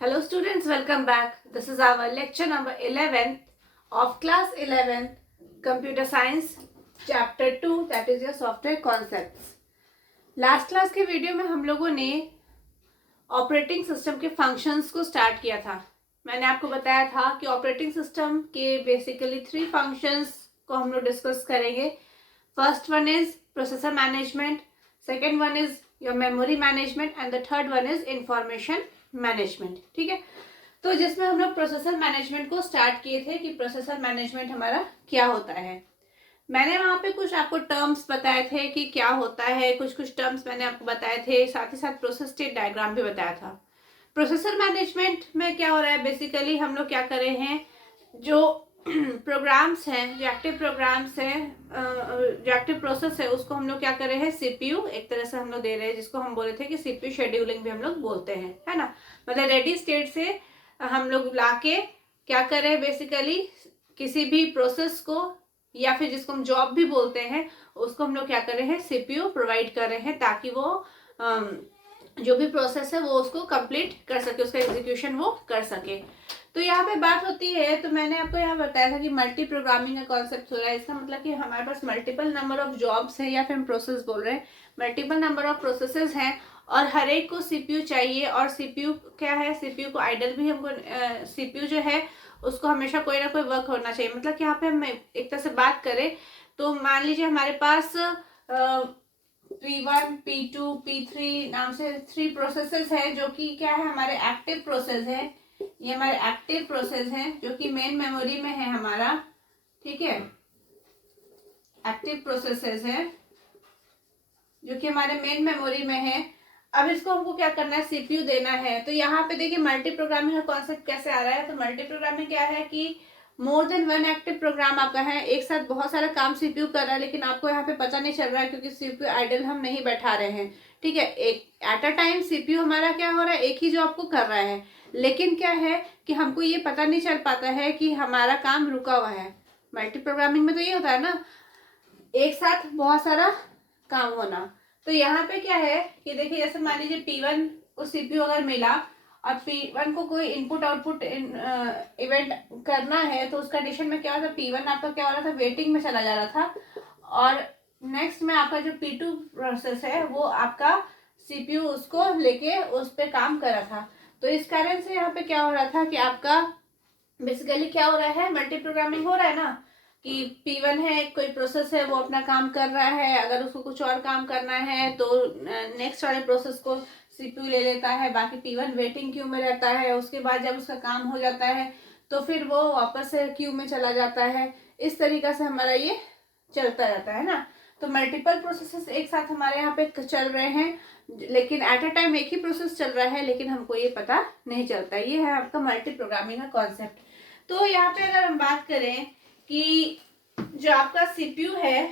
Hello students, welcome back. This is our lecture number 11 of class 11 Computer Science Chapter 2, that is your software concepts. Last class के video में हम लोगों ने operating system के functions को start किया था. मैंने आपको बताया था कि ऑपरेटिंग सिस्टम के बेसिकली 3 फंक्शंस को हम लोग डिस्कस करेंगे. First one is processor management, second one is your memory management and the third one is information management. ठीक है, तो जिसमें हम लोग प्रोसेसर मैनेजमेंट को स्टार्ट किए थे कि प्रोसेसर मैनेजमेंट हमारा क्या होता है. मैंने वहां पे कुछ आपको टर्म्स बताए थे कि क्या होता है, कुछ टर्म्स मैंने आपको बताए थे, साथ ही साथ प्रोसेस स्टेट डायग्राम भी बताया था. प्रोसेसर मैनेजमेंट में क्या हो रहा है, बेसिकली हम लोग क्या कर रहे हैं, जो प्रोग्राम्स हैं, जो एक्टिव प्रोग्राम्स हैं, जो एक्टिव प्रोसेस है, उसको हम लोग क्या कर रहे हैं, सीपीयू एक तरह से हम लोग दे रहे हैं, जिसको हम बोले थे कि सीपीयू शेड्यूलिंग भी हम लोग बोलते हैं, है ना. मतलब रेडी स्टेट से हम लोग लाके क्या कर रहे हैं, बेसिकली किसी भी प्रोसेस को या फिर जिसको हम जॉब भी बोलते हैं, उसको हम लोग क्या कर रहे हैं, सीपीयू प्रोवाइड कर रहे हैं ताकि वो जो भी प्रोसेस है वो उसको कंप्लीट कर सके, उसका एग्जीक्यूशन वो कर सके. तो यहाँ पे बात होती है, तो मैंने आपको यहाँ बताया था कि मल्टी प्रोग्रामिंग का कॉन्सेप्ट हो रहा है. इसका मतलब कि हमारे पास मल्टीपल नंबर ऑफ जॉब्स है या फिर हम प्रोसेस बोल रहे हैं, मल्टीपल नंबर ऑफ प्रोसेसेस हैं और हर एक को सीपीयू चाहिए. और सीपीयू क्या है, सीपीयू को आइडल भी हमको सीपीयू जो है उसको हमेशा कोई ना कोई वर्क होना चाहिए. मतलब कि यहाँ पे हम एक तरह से बात करें तो मान लीजिए हमारे पास P1, P2, P3 नाम से 3 प्रोसेसेस है जो कि क्या है, हमारे एक्टिव प्रोसेस है. ये हमारे एक्टिव प्रोसेस है जो कि मेन मेमोरी में है हमारा. ठीक है, एक्टिव प्रोसेसेस है जो कि हमारे मेन मेमोरी में है. अब इसको हमको क्या करना है, सीपीयू देना है. तो यहाँ पे देखिए मल्टी प्रोग्रामिंग का कॉन्सेप्ट कैसे आ रहा है. तो मल्टी प्रोग्रामिंग क्या है कि more than one active program आपका है, एक साथ बहुत सारा काम सीपीयू कर रहा है, लेकिन आपको यहाँ पे पता नहीं चल रहा है क्योंकि सीपीयू आइडल हम नहीं बैठा रहे हैं. ठीक है, एक एट अ टाइम सीपीयू हमारा क्या हो रहा है, एक ही जॉब को कर रहा है, लेकिन क्या है कि हमको ये पता नहीं चल पाता है कि हमारा काम रुका हुआ है. मल्टी प्रोग्रामिंग में तो ये होता है ना, एक साथ बहुत सारा काम होना. तो यहाँ पे क्या है कि देखिए, जैसे मान लीजिए P1 को सीपीयू अगर मिला और P1 को कोई इनपुट आउटपुट इवेंट करना है, तो उस कंडीशन में क्या होता है, P1 आपका क्या हो रहा था, वेटिंग में चला जा रहा था. और नेक्स्ट में आपका जो P2 प्रोसेस है वो आपका सीपीयू उसको लेके उस पर काम कर रहा था. तो इस कारण से यहाँ पे क्या हो रहा था कि आपका बेसिकली क्या हो रहा है, मल्टी प्रोग्रामिंग हो रहा है ना, कि P1 है, कोई प्रोसेस है, वो अपना काम कर रहा है, अगर उसको कुछ और काम करना है तो नेक्स्ट वाले प्रोसेस को सीपीयू ले लेता है, बाकी P1 वेटिंग क्यू में रहता है. उसके बाद जब उसका काम हो जाता है तो फिर वो वापस से क्यू में चला जाता है. इस तरीका से हमारा ये चलता रहता है ना. तो मल्टीपल प्रोसेसेस एक साथ हमारे यहाँ पे चल रहे हैं, लेकिन एट अ टाइम एक ही प्रोसेस चल रहा है, लेकिन हमको ये पता नहीं चलता. ये है आपका मल्टी प्रोग्रामिंग का कॉन्सेप्ट. तो यहाँ पे अगर हम बात करें कि जो आपका सीपीयू है,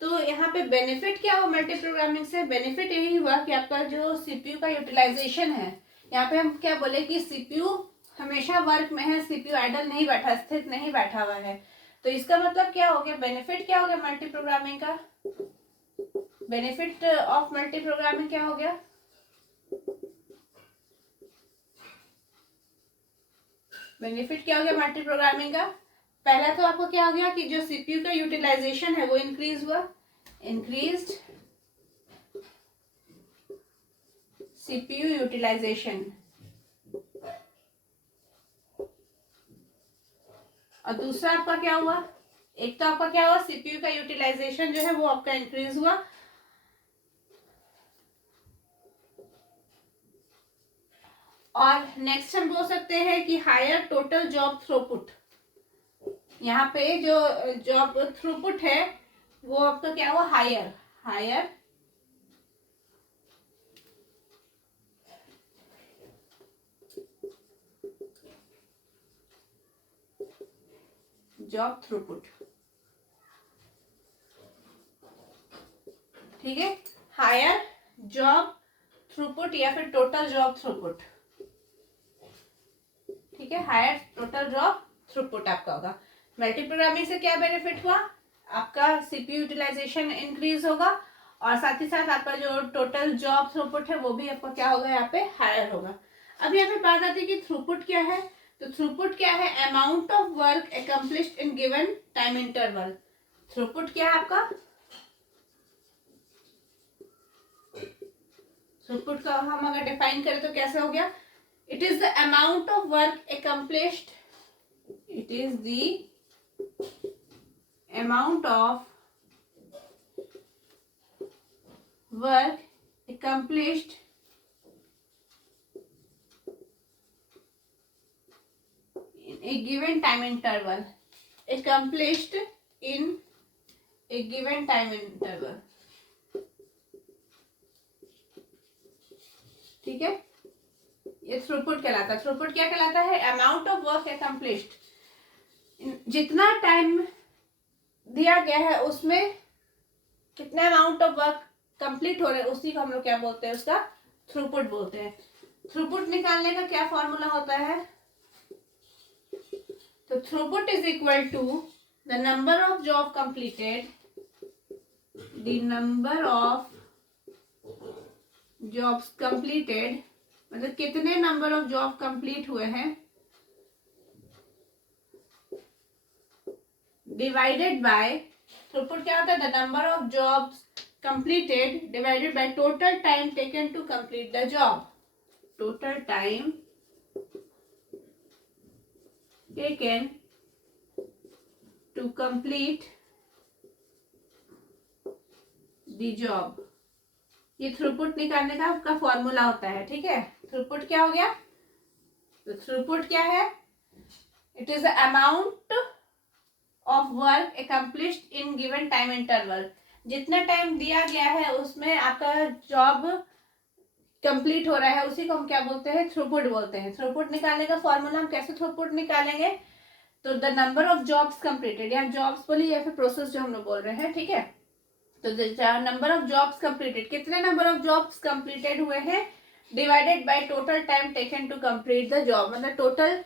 तो यहाँ पे बेनिफिट क्या हुआ मल्टी प्रोग्रामिंग से, बेनिफिट यही हुआ कि आपका जो सीपीयू का यूटिलाइजेशन है, यहाँ पे हम क्या बोले कि सीपीयू हमेशा वर्क में है, सीपीयू आइडल नहीं बैठा, स्थिर नहीं बैठा हुआ है. तो इसका मतलब क्या हो गया, बेनिफिट क्या हो गया मल्टी प्रोग्रामिंग का, बेनिफिट ऑफ मल्टी प्रोग्रामिंग क्या हो गया, बेनिफिट क्या हो गया मल्टी प्रोग्रामिंग का. पहला तो आपको क्या हो गया कि जो सीपीयू का यूटिलाइजेशन है वो इंक्रीज हुआ, इंक्रीज्ड सीपीयू यूटिलाइजेशन. और दूसरा आपका क्या हुआ, एक तो आपका क्या हुआ, सीपीयू का यूटिलाइजेशन जो है वो आपका इंक्रीज हुआ. और नेक्स्ट हम बोल सकते हैं कि हायर टोटल जॉब थ्रूपुट. यहाँ पे जो जॉब थ्रूपुट है वो आपका क्या हुआ, हायर, हायर जॉब थ्रूपुट. ठीक है, हायर जॉब थ्रूपुट या फिर टोटल जॉब थ्रूपुट. ठीक है, हायर टोटल जॉब थ्रूपुट आपका होगा. मल्टी प्रोग्रामिंग से क्या बेनिफिट हुआ, आपका सीपीयू यूटिलाइजेशन इंक्रीज होगा और साथ ही साथ आपका जो टोटल जॉब थ्रूपुट है वो भी आपका क्या होगा, यहाँ पे हायर होगा. अब यहाँ पे बात आती है कि थ्रूपुट क्या है। तो थ्रूपुट क्या है, amount of work accomplished in given time interval. Throughput क्या है आपका, थ्रूपुट का हम अगर डिफाइन करें तो कैसे हो गया, it is the amount of work accomplished, it is the amount of work accomplished in a given time interval, accomplished in a given time interval, ठीक है, ये थ्रूपुट कहलाता है। थ्रूपुट क्या कहलाता है, अमाउंट ऑफ वर्क accomplished, जितना time दिया गया है उसमें कितना अमाउंट ऑफ वर्क कंप्लीट हो रहे हैं उसी को हम लोग क्या बोलते हैं, उसका थ्रूपुट बोलते हैं। थ्रूपुट निकालने का क्या फॉर्मूला होता है, तो throughput is equal to the number of job completed, the number of jobs completed, मतलब कितने नंबर ऑफ जॉब कंप्लीट हुए हैं, डिवाइडेड बाय, थ्रूपुट क्या होता है, the number of jobs completed divided by total time taken to complete the job, total time taken to complete the job, ये throughput निकालने का आपका फॉर्मूला होता है, ठीक है। थ्रूपुट क्या हो गया, तो थ्रूपुट क्या है, it is the amount of work accomplished in given time interval, जितना टाइम दिया गया है उसमें आपका जॉब कंप्लीट हो रहा है उसी को हम क्या बोलते हैं, थ्रूपुट बोलते हैं। थ्रूपुट निकालने का फॉर्मूला हम कैसे थ्रूपुट निकालेंगे, तो the number of jobs completed, या जॉब्स बोलिए या फिर प्रोसेस जो हम लोग बोल रहे हैं, ठीक है। तो नंबर ऑफ जॉब्स कंप्लीटेड, कितने नंबर ऑफ जॉब्स कंप्लीटेड हुए हैं, divided by total time taken to complete the job, मतलब टोटल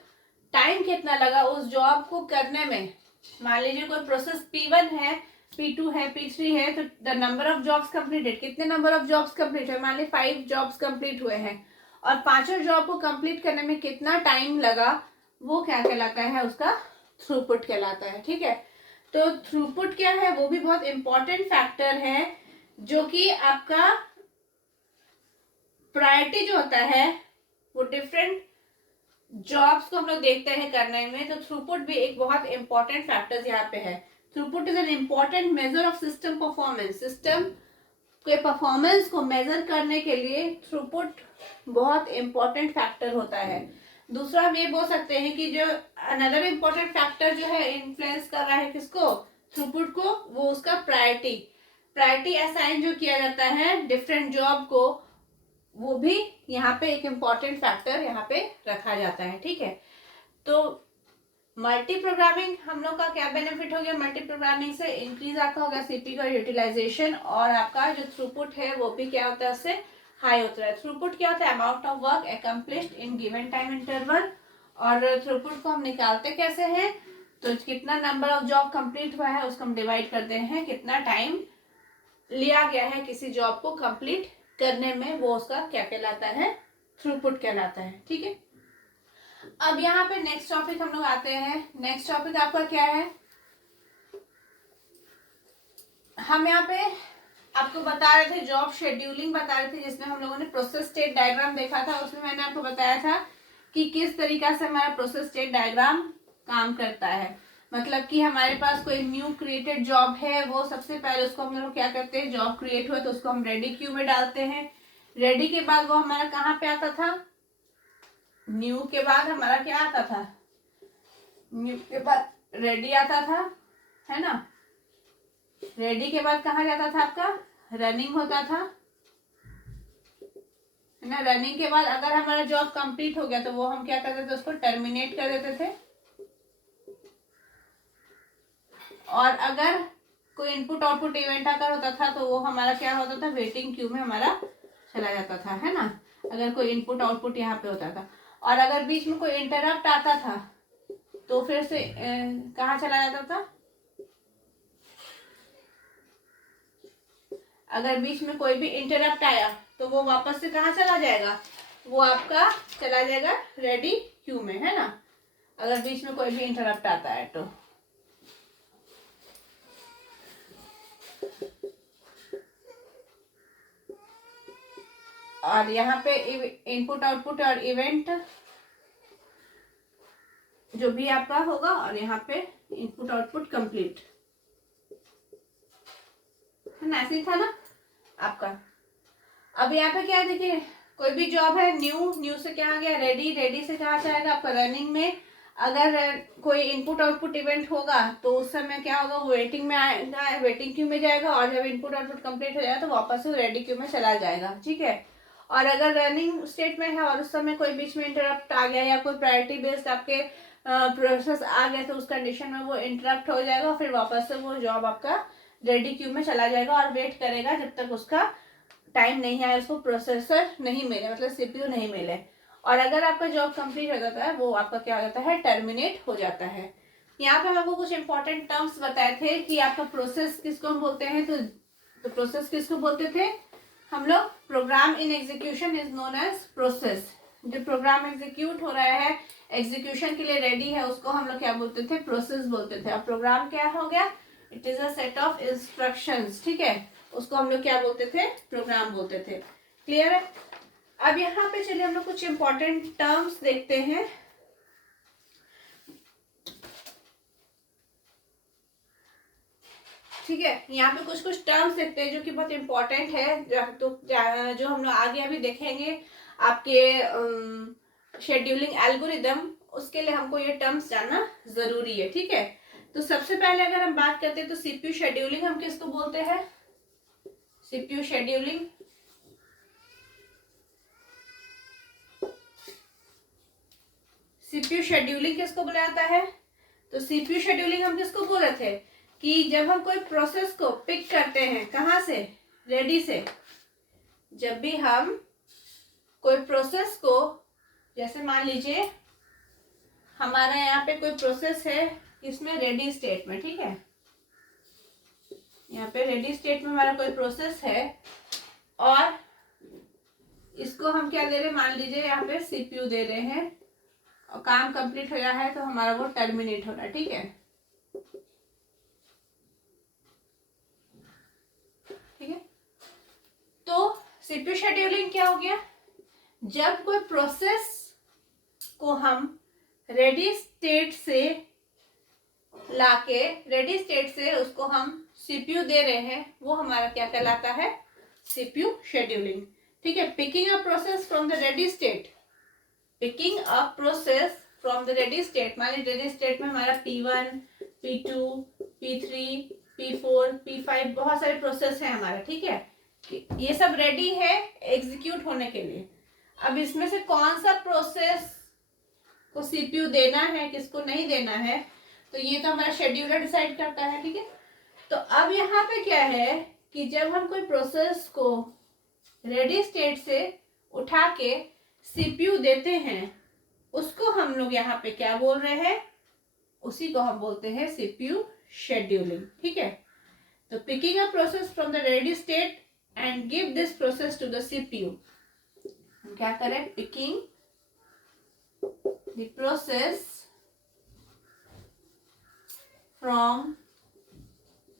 टाइम कितना लगा उस जॉब को करने में। मान लीजिए कोई प्रोसेस P1 है, P2 है, P3 है, तो the number of jobs completed, कितने नंबर ऑफ जॉब्स कंप्लीट है, मान ली 5 जॉब्स कंप्लीट हुए हैं और पांचों जॉब को कंप्लीट करने में कितना टाइम लगा, वो क्या कहलाता है, उसका थ्रूपुट कहलाता है, ठीक है। तो थ्रूपुट क्या है, वो भी बहुत इंपॉर्टेंट फैक्टर है जो कि आपका प्रायोरिटी जो होता है वो डिफरेंट जॉब्स को हम लोग देखते हैं करने में, तो थ्रूपुट भी एक बहुत इंपॉर्टेंट फैक्टर यहाँ पे है। Throughput is an important measure of system performance, system के परफॉर्मेंस को मेजर करने के लिए थ्रूपुट बहुत इंपॉर्टेंट फैक्टर होता है। दूसरा हम ये बोल सकते हैं कि जो अनदर इम्पॉर्टेंट फैक्टर जो है इन्फ्लुएंस कर रहा है किसको, थ्रूपुट को, वो उसका प्रायोरिटी असाइन जो किया जाता है डिफरेंट जॉब को, वो भी यहाँ पे एक इम्पॉर्टेंट फैक्टर यहाँ पे रखा जाता है, ठीक है। तो मल्टी प्रोग्रामिंग हम लोग का क्या बेनिफिट हो गया, मल्टी प्रोग्रामिंग से इंक्रीज आपका होगा सीपी का यूटिलाइजेशन, और आपका जो थ्रूपुट है वो भी क्या होता है, उससे हाई होता है। थ्रूपुट क्या होता है, amount of work accomplished in given time interval, और थ्रूपुट को हम निकालते कैसे हैं, तो कितना नंबर ऑफ जॉब कंप्लीट हुआ है उसको हम डिवाइड करते हैं कितना टाइम लिया गया है किसी जॉब को कंप्लीट करने में, वो उसका क्या कहलाता है, थ्रूपुट कहलाता है, ठीक है। अब यहाँ पे नेक्स्ट टॉपिक हम लोग आते हैं। नेक्स्ट टॉपिक आपका क्या है, हम यहाँ पे आपको बता रहे थे जॉब शेड्यूलिंग बता रहे थे, जिसमें हम लोगों ने प्रोसेस स्टेट डायग्राम देखा था। उसमें मैंने आपको बताया था कि किस तरीका से हमारा प्रोसेस स्टेट डायग्राम काम करता है। मतलब कि हमारे पास कोई न्यू क्रिएटेड जॉब है, वो सबसे पहले उसको हम लोग क्या करते हैं, जॉब क्रिएट हुआ तो उसको हम रेडी क्यू में डालते हैं। रेडी के बाद वो हमारा कहाँ पे आता था, न्यू के बाद हमारा क्या आता था, न्यू के बाद रेडी आता था, है ना। रेडी के बाद कहाँ जाता था आपका, रनिंग होता था, है ना। रनिंग के बाद अगर हमारा जॉब कंप्लीट हो गया तो वो हम क्या करते थे, उसको टर्मिनेट कर देते थे। और अगर कोई इनपुट आउटपुट इवेंट अगर होता था तो वो हमारा क्या होता था, वेटिंग क्यू में हमारा चला जाता था, है ना, अगर कोई इनपुट आउटपुट यहाँ पे होता था। और अगर बीच में कोई इंटरप्ट आता था तो फिर से कहाँ चला जाता था, अगर बीच में कोई भी इंटरप्ट आया तो वो वापस से कहाँ चला जाएगा, वो आपका चला जाएगा रेडी क्यू में, है ना, अगर बीच में कोई भी इंटरप्ट आता है तो। और यहाँ पे इनपुट आउटपुट और इवेंट जो भी आपका होगा, और यहाँ पे इनपुट आउटपुट कंप्लीट, है ना, ऐसे ही था ना आपका। अब यहाँ पे क्या है, देखिए कोई भी जॉब है, न्यू से क्या आ गया रेडी, रेडी से कहाँ जाएगा आपका रनिंग में। अगर कोई इनपुट आउटपुट इवेंट होगा तो उस समय क्या होगा, वो वेटिंग में आएगा, वेटिंग क्यू में जाएगा, और जब इनपुट आउटपुट कंप्लीट हो जाएगा तो वापस से रेडी क्यू में चला जाएगा, ठीक है। और अगर रनिंग स्टेट में है और उस समय कोई बीच में इंटरप्ट आ गया या कोई प्रायोरिटी बेस्ड आपके प्रोसेस आ गया तो उस कंडीशन में वो इंटरप्ट हो जाएगा, फिर वापस से वो जॉब आपका रेडी क्यू में चला जाएगा और वेट करेगा जब तक उसका टाइम नहीं आया, उसको प्रोसेसर नहीं मिले, मतलब सीपीयू नहीं मिले। और अगर आपका जॉब कंप्लीट हो जाता है, वो आपका क्या हो जाता है, टर्मिनेट हो जाता है। यहाँ पे हम आपको कुछ इंपॉर्टेंट टर्म्स बताए थे कि आपका प्रोसेस किसको हम बोलते हैं, तो प्रोसेस किसको बोलते थे हम लोग, program in execution is known as process. जो प्रोग्राम एग्जीक्यूट हो रहा है, एग्जीक्यूशन के लिए रेडी है, उसको हम लोग क्या बोलते थे, प्रोसेस बोलते थे। अब प्रोग्राम क्या हो गया, it is a set of instructions, ठीक है, उसको हम लोग क्या बोलते थे, प्रोग्राम बोलते थे। क्लियर है। अब यहाँ पे चलिए हम लोग कुछ इंपॉर्टेंट टर्म्स देखते हैं। ठीक है, यहाँ पे कुछ टर्म्स देखते हैं जो कि बहुत इंपॉर्टेंट है, जो हम लोग आगे अभी देखेंगे आपके शेड्यूलिंग एल्गोरिदम, उसके लिए हमको ये टर्म्स जानना जरूरी है, ठीक है। तो सबसे पहले अगर हम बात करते हैं तो सीपीयू शेड्यूलिंग हम किसको बोलते हैं, सीपीयू शेड्यूलिंग, सीपीयू शेड्यूलिंग किसको बोला जाता है, तो सीपीयू शेड्यूलिंग हम किसको बोल रहे थे कि जब हम कोई प्रोसेस को पिक करते हैं, कहाँ से, रेडी से, जब भी हम कोई प्रोसेस को, जैसे मान लीजिए हमारा यहाँ पे कोई प्रोसेस है इसमें रेडी स्टेट में, ठीक है, यहाँ पे रेडी स्टेट में हमारा कोई प्रोसेस है और इसको हम क्या दे रहे हैं, मान लीजिए यहाँ पे सीपीयू दे रहे हैं और काम कंप्लीट हो गया है तो हमारा वो टर्मिनेट हो रहा है, ठीक है, ठीक है। तो सीपीयू शेड्यूलिंग क्या हो गया, जब कोई प्रोसेस को हम रेडी स्टेट से लाके, रेडी स्टेट से उसको हम सीपीयू दे रहे हैं, वो हमारा क्या कहलाता है, सीपीयू शेड्यूलिंग, ठीक है। Picking a process from the ready state, picking a process from the ready state, मान लीजिए रेडी स्टेट में हमारा P1, P2, P3, P4, P5 बहुत सारे प्रोसेस हैं हमारा, ठीक है, ये सब रेडी है एग्जीक्यूट होने के लिए। अब इसमें से कौन सा प्रोसेस को सीपीयू देना है, किसको नहीं देना है, तो ये तो हमारा शेड्यूलर डिसाइड करता है, ठीक है। तो अब यहाँ पे क्या है कि जब हम कोई प्रोसेस को रेडी स्टेट से उठा के सीपीयू देते हैं, उसको हम लोग यहाँ पे क्या बोल रहे हैं, उसी को हम बोलते हैं सीपीयू शेड्यूलिंग, ठीक है। तो picking a process from the ready state and give this process to the CPU, हम क्या करें, picking the process from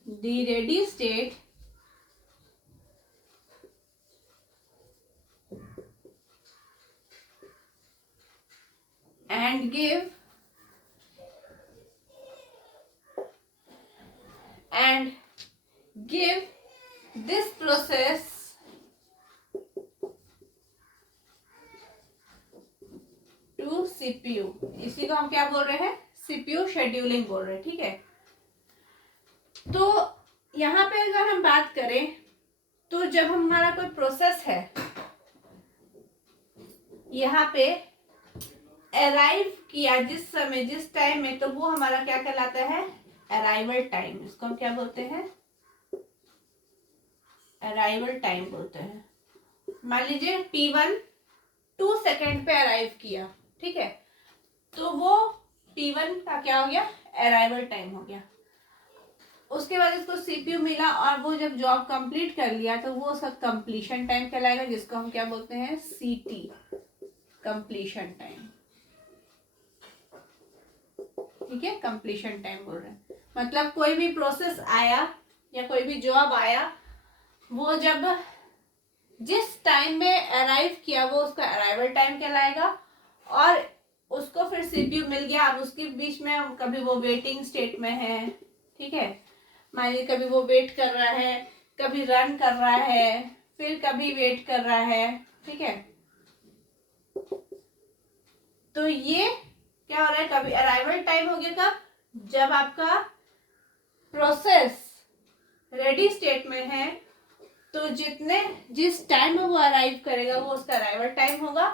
the ready state and give this process to CPU, इसी को हम क्या बोल रहे हैं, CPU शेड्यूलिंग बोल रहे हैं, ठीक है। तो यहाँ पे अगर हम बात करें तो जब हमारा कोई प्रोसेस है यहाँ पे अराइव किया जिस समय, जिस टाइम में, तो वो हमारा क्या कहलाता है, अराइवल टाइम, इसको हम क्या बोलते हैं, अराइवल टाइम बोलते हैं। मान लीजिए P1 2 सेकेंड पे अराइव किया, ठीक है, तो वो P1 का क्या हो गया, अराइवल टाइम हो गया। उसके बाद इसको सीपीयू मिला और वो जब जॉब कंप्लीट कर लिया तो वो उसका कंप्लीशन टाइम कहलाएगा, जिसको हम क्या बोलते हैं, सीटी, कंप्लीशन टाइम, ठीक है, कंप्लीशन टाइम बोल रहे हैं। मतलब कोई भी प्रोसेस आया या कोई भी जॉब आया, वो जब जिस टाइम में अराइव किया वो उसका अराइवल टाइम कहलाएगा, और उसको फिर सीपीयू मिल गया, अब उसके बीच में कभी वो वेटिंग स्टेट में है, ठीक है, मान लीजिए कभी वो वेट कर रहा है, कभी रन कर रहा है, फिर कभी वेट कर रहा है, ठीक है। तो ये क्या हो रहा है, कभी अराइवल टाइम हो गया कब, जब आपका प्रोसेस रेडी स्टेट में है, तो जिस टाइम में वो अराइव करेगा वो उसका अराइवल टाइम होगा।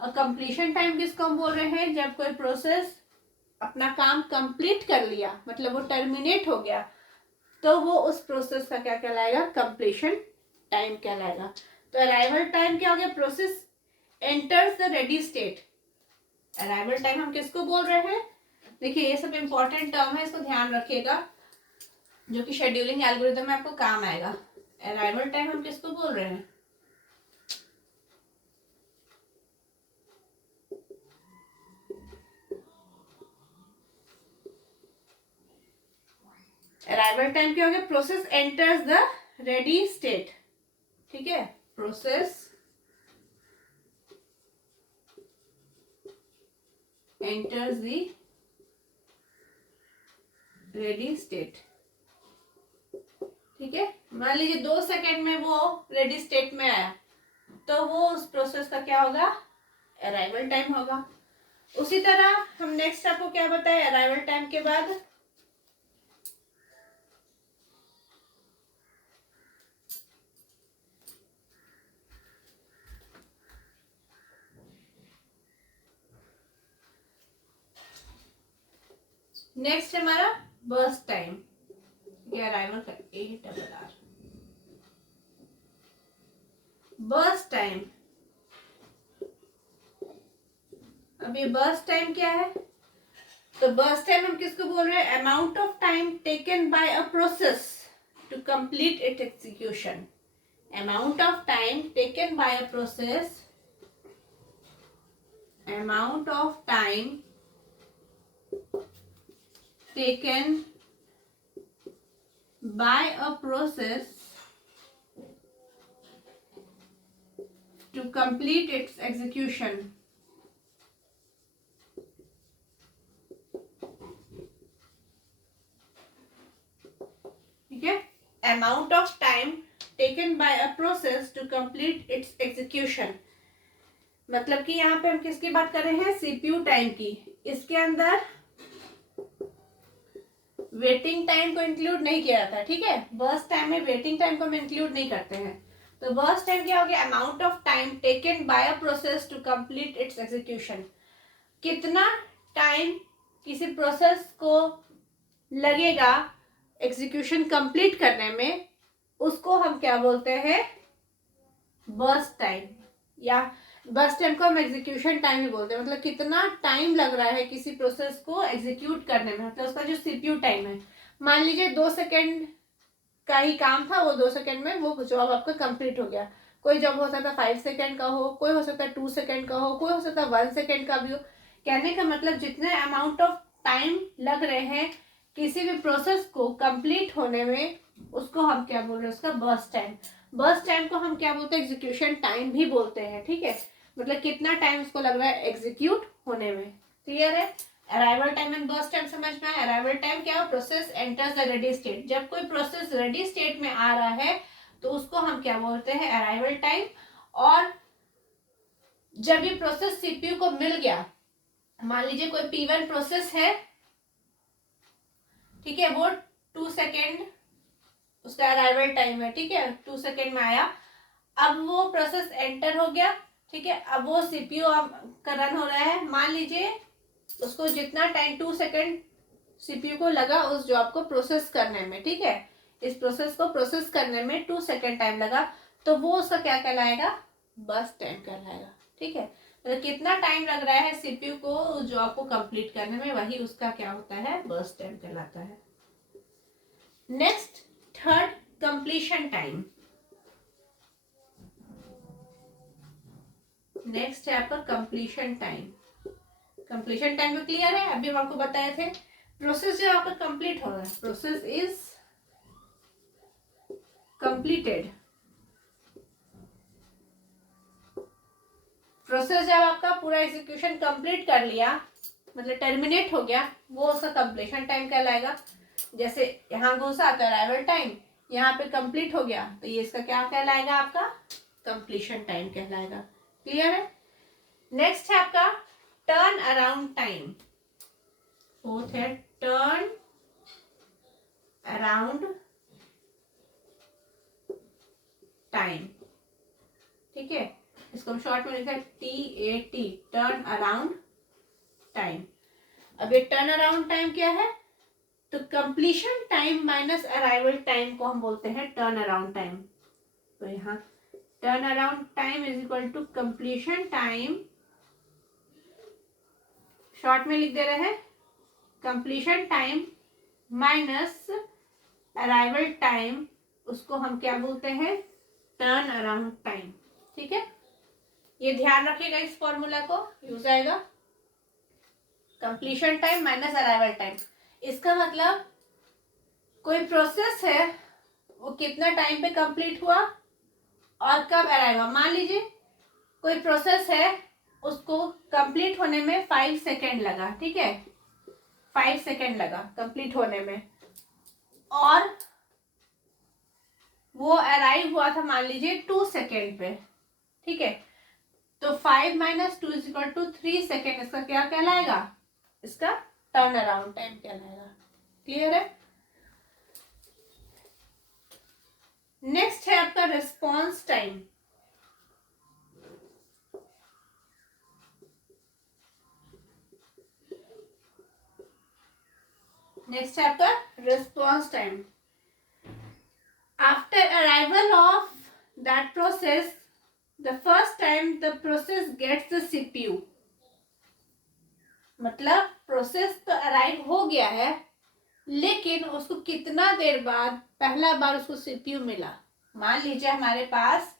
और कंप्लीशन टाइम किसको हम बोल रहे हैं, जब कोई प्रोसेस अपना काम कंप्लीट कर लिया, मतलब वो टर्मिनेट हो गया, तो वो उस प्रोसेस का क्या कहलाएगा, कंप्लीशन टाइम कहलाएगा। तो अराइवल टाइम क्या हो गया, process enters the ready state. Arrival time हम किसको बोल रहे हैं, देखिए ये सब इंपॉर्टेंट टर्म है, इसको ध्यान रखिएगा, जो कि शेड्यूलिंग एल्गोरिथम में आपको काम आएगा। अराइवल टाइम हम किसको बोल रहे हैं, अराइवल टाइम क्या हो गया, process enters the ready state, ठीक है, process enters the ready state, ठीक है। मान लीजिए 2 सेकेंड में वो रेडी स्टेट में आया, तो वो उस प्रोसेस का क्या होगा, अराइवल टाइम होगा। उसी तरह हम नेक्स्ट आपको क्या बताए अराइवल टाइम के बाद, नेक्स्ट हमारा बर्स्ट टाइम, अराइवल का ARR बर्स्ट टाइम। अब ये बर्स्ट टाइम क्या है, तो बर्स्ट टाइम हम किसको बोल रहे हैं, amount of time taken by a process to complete it execution. Amount of time taken by a process, amount of time taken by a process to complete its execution। ठीक है, amount of time taken by a process to complete its execution, मतलब कि यहाँ पे हम किसकी बात कर रहे हैं, सीपीयू टाइम की। इसके अंदर वेटिंग टाइम को इंक्लूड नहीं किया जाता, ठीक है, बर्स्ट टाइम में वेटिंग टाइम को हम इंक्लूड नहीं करते हैं। तो बर्स्ट टाइम क्या हो गया, amount of time taken by a process to complete its execution. कितना टाइम किसी प्रोसेस को लगेगा एग्जीक्यूशन कंप्लीट करने में, उसको हम क्या बोलते हैं, बर्स्ट टाइम, या बर्स्ट टाइम को हम एग्जीक्यूशन टाइम ही बोलते हैं। मतलब कितना टाइम लग रहा है किसी प्रोसेस को एग्जीक्यूट करने में, मतलब उसका जो सीपीयू टाइम है। मान लीजिए 2 सेकेंड का ही काम था, वो 2 सेकेंड में वो जॉब आपका कंप्लीट हो गया। कोई जॉब हो सकता है 5 सेकेंड का हो, कोई हो सकता है 2 सेकेंड का हो, कोई हो सकता है 1 सेकेंड का भी हो। कहने का मतलब जितने अमाउंट ऑफ टाइम लग रहे हैं किसी भी प्रोसेस को कंप्लीट होने में, उसको हम क्या बोल रहे हैं, उसका बर्स्ट टाइम। बर्स्ट टाइम को हम क्या बोलते हैं, एग्जीक्यूशन टाइम भी बोलते हैं, ठीक है, मतलब कितना टाइम उसको लग रहा है एग्जीक्यूट होने में। क्लियर है, arrival time and burst time समझ में आया। अराइवल टाइम क्या है, process enters the ready state. जब कोई प्रोसेस रेडी स्टेट में आ रहा है तो उसको हम क्या बोलते हैं, अराइवल टाइम। और जब ये प्रोसेस सीपीयू को मिल गया, मान लीजिए कोई P1 प्रोसेस है, ठीक है, वो 2 सेकेंड उसका अराइवल टाइम है, ठीक है, 2 सेकेंड में आया। अब वो प्रोसेस एंटर हो गया, ठीक है, अब वो सीपीयू का रन हो रहा है। मान लीजिए उसको जितना टाइम 2 सेकेंड सीपीयू को लगा उस जॉब को प्रोसेस करने में, ठीक है, इस प्रोसेस को प्रोसेस करने में 2 सेकेंड टाइम लगा, तो वो उसका क्या कहलाएगा, बर्स्ट टाइम कहलाएगा, ठीक है। मतलब कितना टाइम लग रहा है सीपीयू को उस जॉब को कंप्लीट करने में, वही उसका क्या होता है, बर्स्ट टाइम कहलाता है। Next, third, completion time. Next है आपका कंप्लीशन टाइम। कंप्लीशन टाइम में क्लियर है, अभी हम आपको बताए थे प्रोसेस जो आपका कंप्लीट हो रहा है, प्रोसेस इज कंप्लीटेड। प्रोसेस जब आपका पूरा एग्जीक्यूशन कंप्लीट कर लिया, मतलब टर्मिनेट हो गया, वो उसका कंप्लीशन टाइम कहलाएगा। जैसे यहाँ घुसा तो अराइवल टाइम, यहाँ पे कंप्लीट हो गया तो ये इसका क्या कहलाएगा, आपका कंप्लीशन टाइम कहलाएगा। क्लियर है। नेक्स्ट है आपका टर्न अराउंड टाइम। फोर्थ है टर्न अराउंड टाइम। ठीक है, इसको हम शॉर्ट में लिखा है TAT, टर्न अराउंड टाइम। अब ये टर्न अराउंड टाइम क्या है, तो completion time minus arrival time को हम बोलते हैं टर्न अराउंड टाइम। तो यहाँ turn around time is equal to completion time, short में लिख दे रहे हैं completion time minus arrival time, उसको हम क्या बोलते हैं, टर्न अराउंड टाइम। ठीक है, ये ध्यान रखिएगा, इस फॉर्मूला को यूज आएगा, completion time minus arrival time. इसका मतलब कोई प्रोसेस है वो कितना टाइम पे कंप्लीट हुआ और कब अराइव हुआ। मान लीजिए कोई प्रोसेस है, उसको कंप्लीट होने में 5 सेकेंड लगा, ठीक है, 5 सेकेंड लगा कंप्लीट होने में, और वो अराइव हुआ था मान लीजिए 2 सेकेंड पे। ठीक है, तो 5 - 2 = 3 सेकेंड, इसका क्या कहलाएगा, इसका टर्न अराउंड टाइम कहलाएगा। क्लियर है। नेक्स्ट है आपका रिस्पॉन्स टाइम। नेक्स्ट है आपका response time. After arrival of that process, the first time the process gets the CPU। मतलब प्रोसेस तो अराइव हो गया है, लेकिन उसको कितना देर बाद पहला बार उसको CPU मिला। मान लीजिए हमारे पास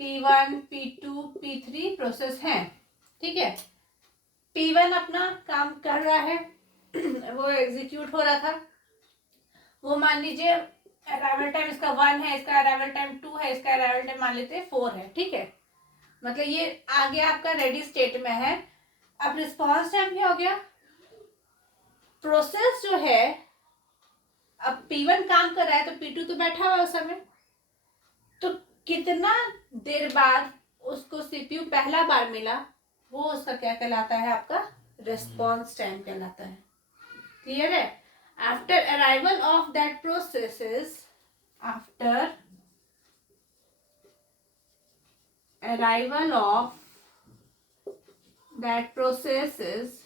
P1, P2, P3 प्रोसेस हैं, ठीक है। P1 अपना काम कर रहा है, वो एग्जीक्यूट हो रहा था, वो मान लीजिए अराइवल टाइम इसका 1 है, इसका अराइवल टाइम 2 है, इसका अराइवल टाइम मान लेते हैं 4 है। ठीक है, मतलब ये आगे आपका रेडी स्टेट में है। अब रिस्पॉन्स टाइम क्या हो गया, प्रोसेस जो है, अब P1 काम कर रहा है तो P2 तो बैठा हुआ है उस समय, तो कितना देर बाद उसको CPU पहला बार मिला, वो उसका क्या कहलाता है, आपका रिस्पॉन्स टाइम कहलाता है। क्लियर है। After arrival of that processes, after arrival of that processes,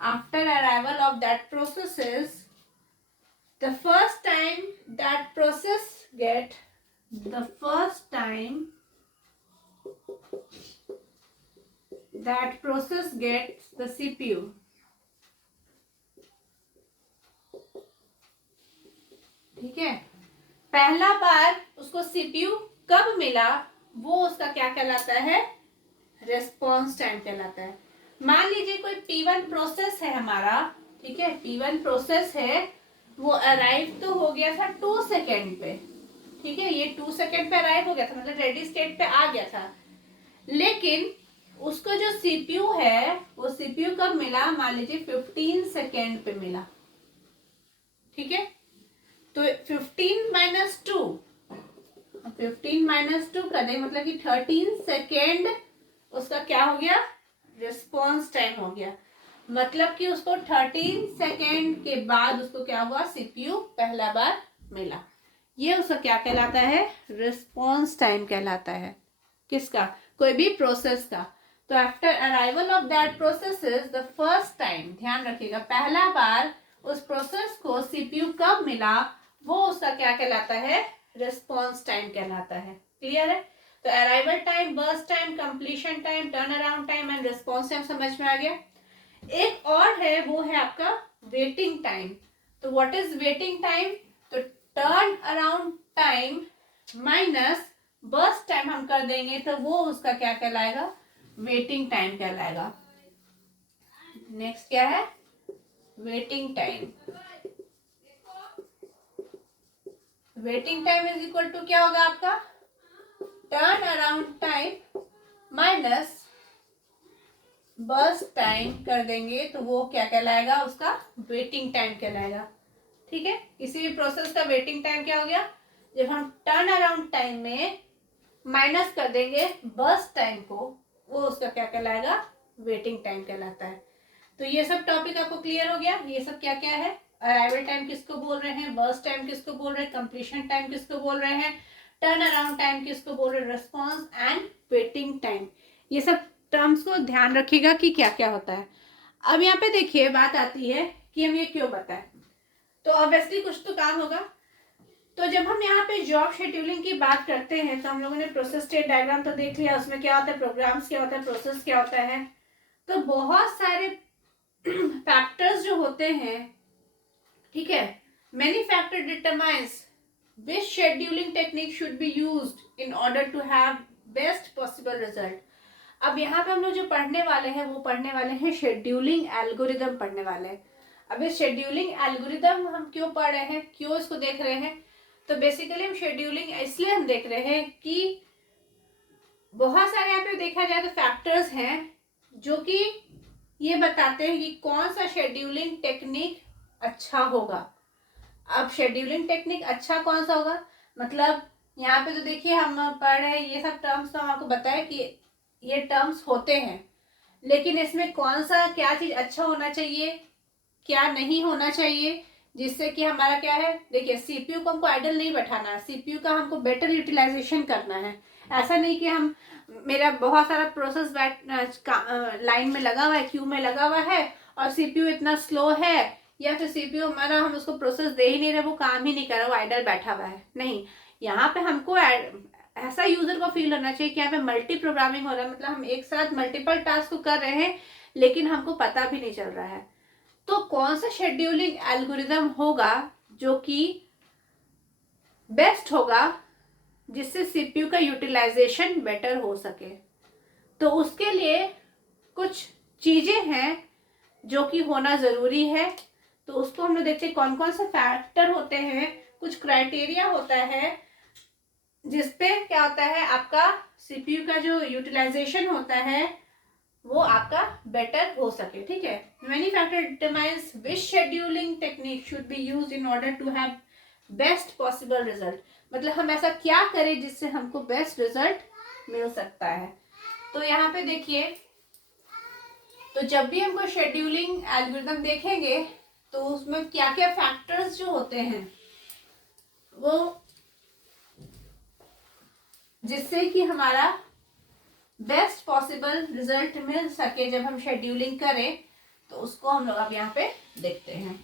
after arrival of that processes, the first time that process get the first time that process gets the CPU। ठीक है, पहला बार उसको CPU कब मिला, वो उसका क्या कहलाता है, रिस्पॉन्स टाइम कहलाता है। मान लीजिए कोई P1 प्रोसेस है हमारा, ठीक है, P1 प्रोसेस है, वो अराइव तो हो गया था 2 सेकेंड पे। ठीक है, ये 2 सेकेंड पे अराइव हो गया था, मतलब रेडी स्टेट पे आ गया था, लेकिन उसको जो CPU है, वो CPU कब मिला, मान लीजिए 15 सेकेंड पे मिला। ठीक है, तो 15 - 2, 15 - 2 कर दें, मतलब कि 13 सेकेंड उसका क्या हो गया, रिस्पॉन्स टाइम हो गया। मतलब कि उसको 13 सेकेंड के बाद उसको क्या हुआ, CPU पहला बार मिला। ये उसका क्या कहलाता है, रिस्पॉन्स टाइम कहलाता है। किसका, कोई भी प्रोसेस का। तो after arrival of that processes, the first time, ध्यान रखिएगा, पहला बार उस प्रोसेस को CPU कब मिला, वो उसका क्या कहलाता है, रिस्पॉन्स टाइम कहलाता है। क्लियर है। तो arrival time, burst time, completion time, turn around time and response time समझ में आ गया। एक और है, वो है आपका वेटिंग टाइम। तो व्हाट इज वेटिंग टाइम, तो turn around time minus burst time हम कर देंगे तो वो उसका क्या कहलाएगा, वेटिंग टाइम कहलाएगा। नेक्स्ट क्या है, waiting time. Waiting time is equal to क्या होगा आपका, turn around time minus burst time कर देंगे तो वो क्या कहलाएगा, उसका वेटिंग टाइम कहलाएगा। ठीक है, किसी भी प्रोसेस का वेटिंग टाइम क्या हो गया, जब हम टर्न अराउंड टाइम में माइनस कर देंगे बर्स्ट टाइम को, वो उसका क्या कहलाएगा, वेटिंग टाइम कहलाता है। तो ये सब टॉपिक आपको क्लियर हो गया, ये सब क्या क्या है, अराइवल टाइम किसको बोल रहे हैं, बर्स्ट टाइम किसको बोल रहे हैं, कंप्लीशन टाइम किसको बोल रहे हैं, टर्न अराउंड टाइम किसको बोल रहे हैं, रिस्पॉन्स एंड वेटिंग टाइम। ये सब टर्म्स को ध्यान रखिएगा कि क्या क्या होता है। अब यहाँ पे देखिए बात आती है कि हम ये क्यों बताएं, तो ऑब्वियसली कुछ तो काम होगा। तो जब हम यहाँ पे जॉब शेड्यूलिंग की बात करते हैं तो हम लोगों ने प्रोसेस स्टेट डायग्राम तो देख लिया, उसमें क्या होता है, प्रोग्राम्स क्या होता है, प्रोसेस क्या होता है। तो बहुत सारे फैक्टर्स जो होते हैं, ठीक है, many factor determines which scheduling technique should be used in order to have best possible result. अब यहाँ पे हम लोग जो पढ़ने वाले हैं वो पढ़ने वाले हैं शेड्यूलिंग एल्गोरिदम पढ़ने वाले हैं। अब इस शेड्यूलिंग एल्गोरिदम हम क्यों पढ़ रहे हैं, क्यों इसको देख रहे हैं, तो बेसिकली हम शेड्यूलिंग इसलिए हम देख रहे हैं कि बहुत सारे यहाँ पे देखा जाए तो फैक्टर्स हैं जो कि ये बताते हैं कि कौन सा शेड्यूलिंग टेक्निक अच्छा होगा। अब शेड्यूलिंग टेक्निक अच्छा कौन सा होगा, मतलब यहाँ पे तो देखिए हम पढ़ रहे हैं ये सब टर्म्स, तो हम आपको बताया कि ये टर्म्स होते हैं, लेकिन इसमें कौन सा क्या चीज अच्छा होना चाहिए, क्या नहीं होना चाहिए, जिससे कि हमारा क्या है, देखिए सीपीयू को हमको आइडल नहीं बैठाना है, सीपीयू का हमको बेटर यूटिलाइजेशन करना है। ऐसा नहीं कि हम मेरा बहुत सारा प्रोसेस लाइन में लगा हुआ है, क्यू में लगा हुआ है और सीपीयू इतना स्लो है, या फिर सीपीयू हमारा हम उसको प्रोसेस दे ही नहीं रहे, वो काम ही नहीं कर रहा, वो आइडल बैठा हुआ है। नहीं, यहाँ पे हमको ऐसा यूजर को फील होना चाहिए कि यहाँ पे मल्टी प्रोग्रामिंग हो रहा है, मतलब हम एक साथ मल्टीपल टास्क को कर रहे हैं लेकिन हमको पता भी नहीं चल रहा है। तो कौन सा शेड्यूलिंग एल्गोरिदम होगा जो कि बेस्ट होगा, जिससे सीपीयू का यूटिलाइजेशन बेटर हो सके। तो उसके लिए कुछ चीजें हैं जो कि होना जरूरी है। तो उसको हम लोग देखते हैं कौन कौन से फैक्टर होते हैं, कुछ क्राइटेरिया होता है जिसपे क्या होता है, आपका सीपीयू का जो यूटिलाइजेशन होता है वो आपका बेटर हो सके। ठीक है, many factor determines which scheduling technique should be used in order to have best possible result, मतलब हम ऐसा क्या करें जिससे हमको बेस्ट रिजल्ट मिल सकता है। तो यहाँ पे देखिए, तो जब भी हमको शेड्यूलिंग एल्गोरिथम देखेंगे तो उसमें क्या क्या फैक्टर्स जो होते हैं वो, जिससे कि हमारा बेस्ट पॉसिबल रिजल्ट मिल सके जब हम शेड्यूलिंग करें, तो उसको हम लोग अब यहाँ पे देखते हैं।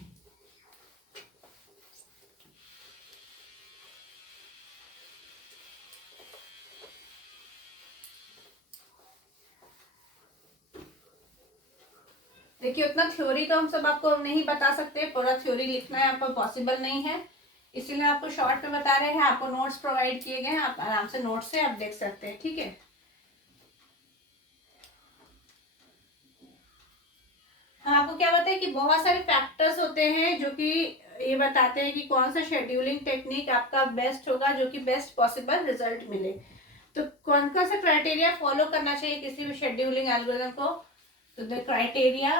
देखिए उतना थ्योरी तो हम सब आपको नहीं बता सकते, पूरा थ्योरी लिखना है आपको पॉसिबल नहीं है, इसीलिए आपको शॉर्ट में बता रहे हैं। आपको नोट्स प्रोवाइड किए गए हैं, आप आराम से नोट्स से आप देख सकते हैं। ठीक है, हम आपको क्या बताए कि बहुत सारे फैक्टर्स होते हैं जो कि ये बताते हैं कि कौन सा शेड्यूलिंग टेक्निक आपका बेस्ट होगा जो कि बेस्ट पॉसिबल रिजल्ट मिले। तो कौन कौन सा क्राइटेरिया फॉलो करना चाहिए किसी भी शेड्यूलिंग एल्गोरिथम को, तो the criteria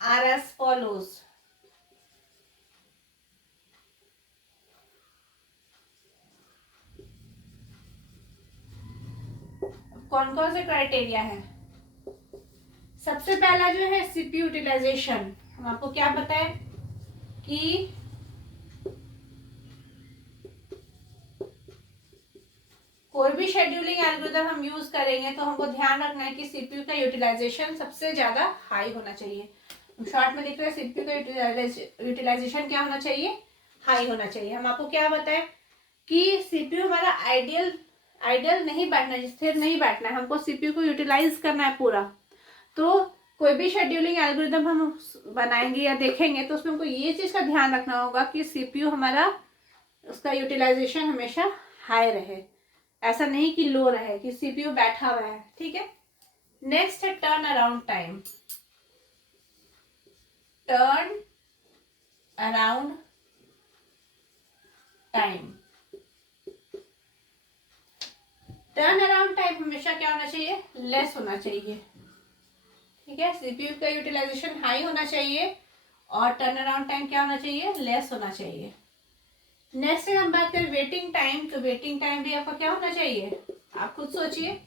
are as follows। कौन कौन से क्राइटेरिया है, सबसे पहला जो है सीपीयू यूटिलाइजेशन। हम आपको क्या बताएं कि कोई भी शेड्यूलिंग एल्गोरिथम हम यूज करेंगे तो हमको ध्यान रखना है कि सीपीयू का यूटिलाइजेशन सबसे ज्यादा हाई होना चाहिए। शॉर्ट में लिख रहे हैं सीपीयू का यूटिलाइजेशन क्या होना चाहिए, हाई होना चाहिए। हम आपको क्या बताएं कि सीपीयू हमारा आइडियल नहीं बैठना है, स्थिर नहीं बैठना है, हमको सीपीयू को यूटिलाइज करना है पूरा। तो कोई भी शेड्यूलिंग एल्गोरिदम हम बनाएंगे या देखेंगे तो उसमें हमको ये चीज़ का ध्यान रखना होगा कि सीपीयू हमारा उसका यूटिलाइजेशन हमेशा हाई रहे, ऐसा नहीं कि लो रहे कि सीपीयू बैठा हुआ है। ठीक है, नेक्स्ट है turn around time. Turn around time, turn around time हमेशा क्या होना चाहिए, लेस होना चाहिए। ठीक है, सीपीयू का यूटिलाइजेशन हाई होना चाहिए और टर्न अराउंड टाइम क्या होना चाहिए, लेस होना चाहिए। नेक्स्ट हम बात करें वेटिंग टाइम, तो वेटिंग टाइम भी आपका क्या होना चाहिए, आप खुद सोचिए।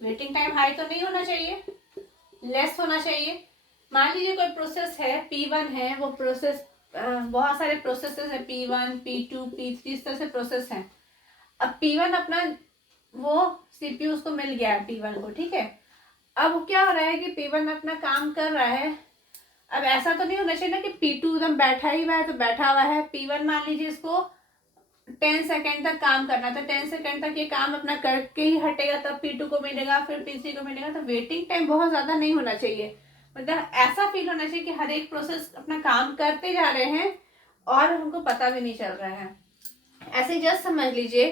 वेटिंग टाइम हाई तो नहीं होना चाहिए, लेस होना चाहिए। मान लीजिए कोई प्रोसेस है P1 है, वो प्रोसेस बहुत सारे प्रोसेसेस है P1, P2, P3 इस तरह से प्रोसेस हैं। अब P1 अपना वो सीपीयू उसको मिल गया है P1 को, ठीक है। अब क्या हो रहा है कि P1 अपना काम कर रहा है। अब ऐसा तो नहीं होना चाहिए ना कि P2 एकदम बैठा ही हुआ है तो बैठा हुआ है। P1 मान लीजिए इसको 10 सेकेंड तक काम करना था, 10 सेकेंड तक ये काम अपना करके ही हटेगा तब P2 को मिलेगा, फिर P3 को मिलेगा। तो वेटिंग टाइम बहुत ज़्यादा नहीं होना चाहिए, मतलब ऐसा फील होना चाहिए कि हर एक प्रोसेस अपना काम करते जा रहे हैं और हमको पता भी नहीं चल रहा है। ऐसे जस्ट समझ लीजिए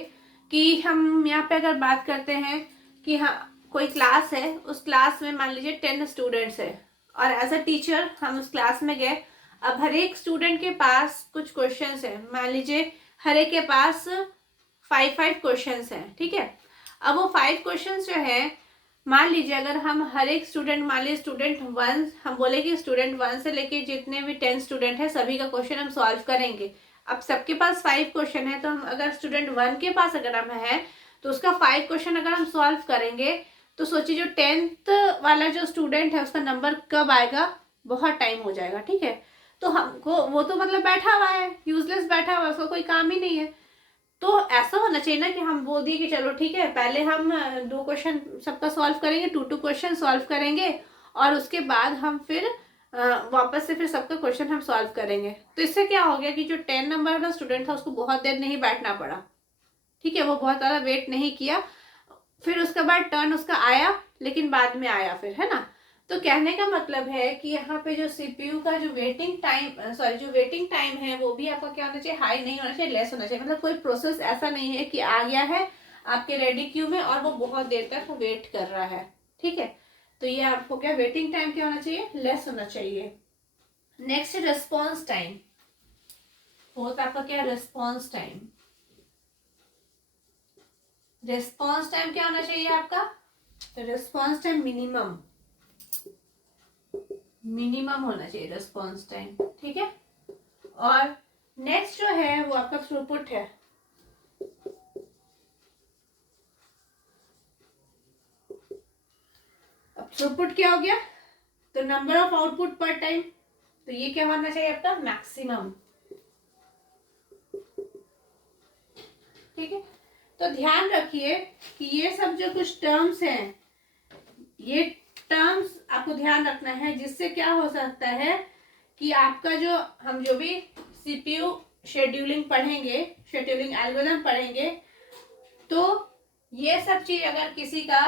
कि हम यहाँ पे अगर बात करते हैं कि हाँ कोई क्लास है, उस क्लास में मान लीजिए 10 स्टूडेंट्स है और एज अ टीचर हम उस क्लास में गए। अब हर एक स्टूडेंट के पास कुछ क्वेश्चंस है, मान लीजिए हर एक के पास 5 क्वेश्चंस हैं, ठीक है। अब वो 5 क्वेश्चंस जो है, मान लीजिए अगर हम हर एक स्टूडेंट, मान लीजिए स्टूडेंट 1, हम बोले कि स्टूडेंट 1 से लेके जितने भी 10 स्टूडेंट है सभी का क्वेश्चन हम सॉल्व करेंगे। अब सबके पास 5 क्वेश्चन है, तो हम अगर स्टूडेंट 1 के पास अगर हम है तो उसका 5 क्वेश्चन अगर हम सॉल्व करेंगे तो सोचिए जो 10th वाला जो स्टूडेंट है उसका नंबर कब आएगा, बहुत टाइम हो जाएगा, ठीक है। तो हमको वो तो मतलब बैठा हुआ है, यूजलेस बैठा हुआ है, उसका कोई काम ही नहीं है। तो ऐसा होना चाहिए ना कि हम बोल दिए कि चलो ठीक है, पहले हम 2 क्वेश्चन सबका सॉल्व करेंगे, 2 क्वेश्चन सॉल्व करेंगे और उसके बाद हम फिर वापस से फिर सबका क्वेश्चन हम सॉल्व करेंगे। तो इससे क्या हो गया कि जो 10 नंबर वाला स्टूडेंट था उसको बहुत देर नहीं बैठना पड़ा, ठीक है, वो बहुत ज़्यादा वेट नहीं किया। फिर उसके बाद टर्न उसका आया, लेकिन बाद में आया फिर, है ना। तो कहने का मतलब है कि यहाँ पे जो सीपीयू का जो वेटिंग टाइम है वो भी आपका क्या होना चाहिए, हाई नहीं होना चाहिए, लेस होना चाहिए। मतलब कोई प्रोसेस ऐसा नहीं है कि आ गया है आपके रेडी क्यू में और वो बहुत देर तक वो वेट कर रहा है, ठीक है। तो ये आपको क्या वेटिंग टाइम क्या होना चाहिए, लेस होना चाहिए। नेक्स्ट रिस्पॉन्स टाइम, होता आपका क्या, रिस्पॉन्स टाइम। रिस्पॉन्स टाइम क्या होना चाहिए आपका, तो रिस्पॉन्स टाइम मिनिमम होना चाहिए रिस्पॉन्स टाइम, ठीक है। और नेक्स्ट जो है वो आपका थ्रूपुट है। अब थ्रूपुट क्या हो गया, तो नंबर ऑफ आउटपुट पर टाइम, तो ये क्या होना चाहिए आपका, मैक्सिमम, ठीक है। तो ध्यान रखिए कि ये सब जो कुछ टर्म्स हैं, ये टर्म्स आपको ध्यान रखना है, जिससे क्या हो सकता है कि आपका जो हम जो भी सीपीयू शेड्यूलिंग पढ़ेंगे, शेड्यूलिंग एल्गोरिथम पढ़ेंगे, तो ये सब चीज अगर किसी का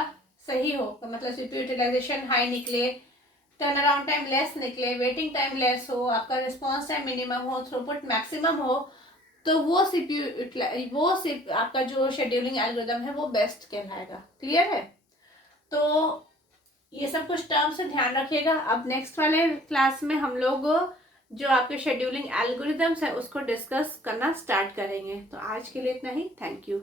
सही हो, तो मतलब सीपीयू यूटिलाइजेशन हाई निकले, टर्न अराउंड टाइम लेस निकले, वेटिंग टाइम लेस हो, आपका रिस्पॉन्स टाइम मिनिमम हो, थ्रूपुट मैक्सिमम हो, तो वो आपका जो शेड्यूलिंग एल्गोरिथम है वो बेस्ट कहलाएगा। क्लियर है। तो ये सब कुछ टर्म्स से ध्यान रखिएगा। अब नेक्स्ट वाले क्लास में हम लोग जो आपके शेड्यूलिंग एल्गोरिथम्स है उसको डिस्कस करना स्टार्ट करेंगे। तो आज के लिए इतना ही, थैंक यू।